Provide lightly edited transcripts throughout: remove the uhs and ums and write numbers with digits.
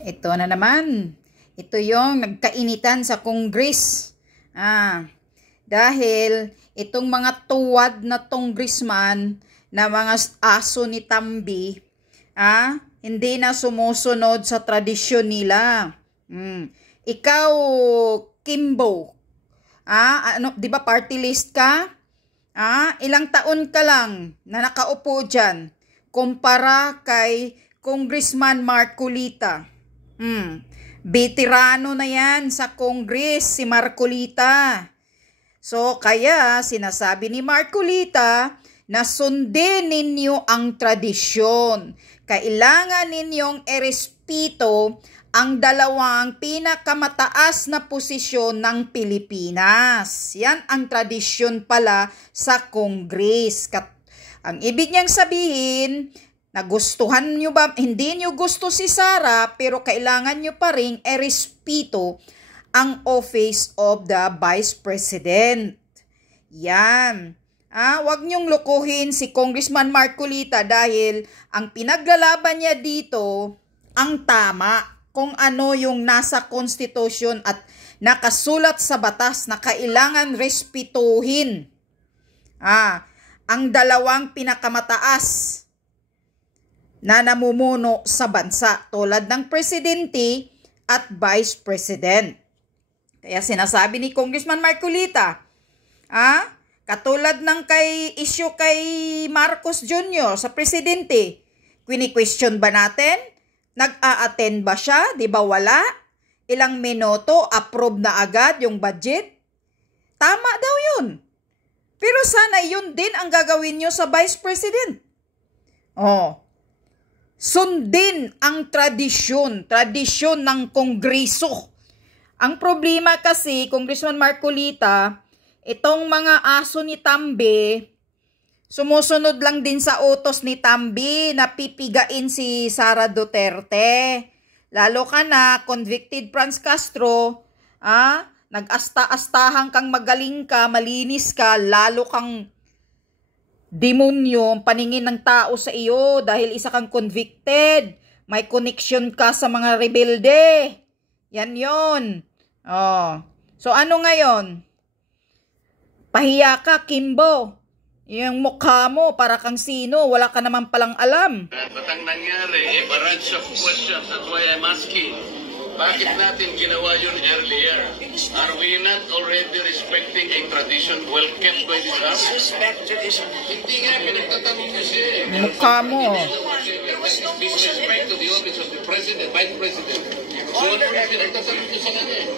Ito na naman. Ito yung nagkainitan sa Congress. Dahil itong mga tuwad na congressman na mga aso ni Tambi, hindi na sumusunod sa tradisyon nila. Ikaw, Kimbo, di ba party list ka? Ilang taon ka lang na nakaupo dyan kumpara kay Congressman Marcolita. Veterano na yan sa Congress si Marcolita. So kaya sinasabi ni Marcolita na sundin ninyo ang tradisyon. Kailangan ninyong erespito ang dalawang pinakamataas na posisyon ng Pilipinas. Yan ang tradisyon pala sa Congress. Ang ibig niyang sabihin, nagustuhan nyo ba? Hindi nyo gusto si Sara, pero kailangan nyo pa rin erespito ang office of the Vice President. Yan. Wag nyong lukuhin si Congressman Marcolita dahil ang pinaglalaban niya dito ang tama. Kung ano yung nasa konstitusyon at nakasulat sa batas na kailangan respetuhin. Ang dalawang pinakamataas na namumuno sa bansa tulad ng presidente at vice president. Kaya sinasabi ni Congressman Marcolita, katulad ng issue kay Marcos Jr. sa presidente, kwini-question ba natin? Nag-a-attend ba siya? Di ba wala? Ilang minuto, approve na agad yung budget? Tama daw yun. Pero sana yun din ang gagawin nyo sa Vice President. Sundin ang tradisyon ng Kongreso. Ang problema kasi, Congressman Marcolita, itong mga aso ni Tambi, sumusunod lang din sa utos ni Tambi na pipigain si Sara Duterte. Lalo ka na, convicted Franz Castro, nag-asta-astahan kang magaling ka, malinis ka, lalo kang demonyo, paningin ng tao sa iyo dahil isa kang convicted. May connection ka sa mga rebelde. Yan yon. So ano ngayon? Pahiya ka, Kimbo. Yung mukha mo, para kang sino, wala ka naman palang alam. Ba't ang nangyari, a bunch of questions, that's why I'm asking. Bakit natin ginawa yun earlier? Are we not already respecting a tradition well kept by this house? Disrespect tradition. Hindi nga, pinagtatanong niya siya. Mukha mo. Disrespect to the office of the President, Vice President. So ano yung pinagtatanong niya sa kanya?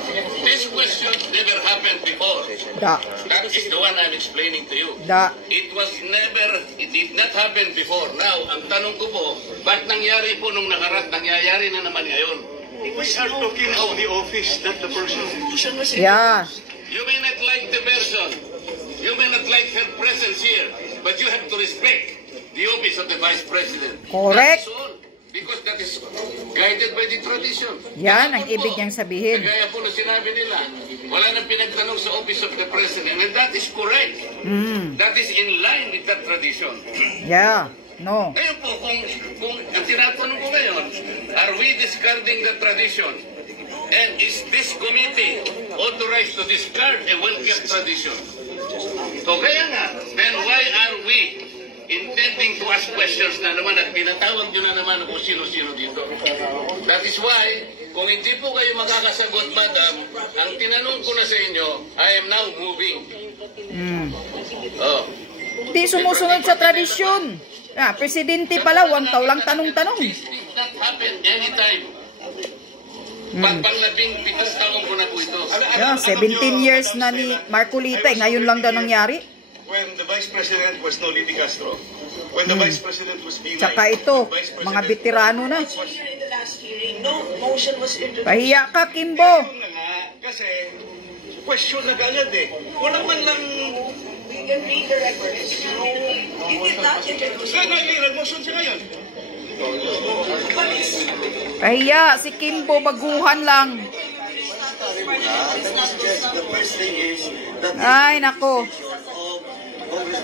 This question never happened before. That is the one I'm explaining to you. It did not happen before. Now, ang tanong ko po, ba't nangyari po nung nangyayari na naman ngayon? We are talking of the office, not the person. Yeah. You may not like the person. You may not like her presence here. But you have to respect the office of the Vice President. Correct. Because that is guided by the tradition. Yan ang ibig niyang sabihin. Kagaya po na sinabi nila, wala nang pinagtanong sa office of the President. And that is correct. That is in line with that tradition. Yeah. No. Ngayon po, kung ang tinatanong ko ngayon, are we discarding the tradition? And is this committee authorized to discard a well-kept tradition? So kaya nga, then why are we intending to ask questions na naman at pinatawag nyo na naman kung sino-sino dito? That is why, kung hindi po kayo makakasagot, madam, ang tinanong ko na sa inyo, I am now moving. Hindi sumusunod sa tradisyon. Presidente pala, walang tanong-tanong. This did not happen anytime. Pang-labing 7 taong ko na po ito. 17 years na ni Marcolita, ngayon lang daw nangyari. When the Vice President was Noliti Castro, when the Vice President was being Tsaka ito, mga veterano na. Pahiya ka, Kimbo. Kasi, question na kagad Wala man lang... You can read the records. You did not introduce it. Nag-motion siya ngayon. Pahiya, si Kimbo, baguhan lang. Ay, nako.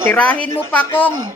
Tirahin mo pa, Kong.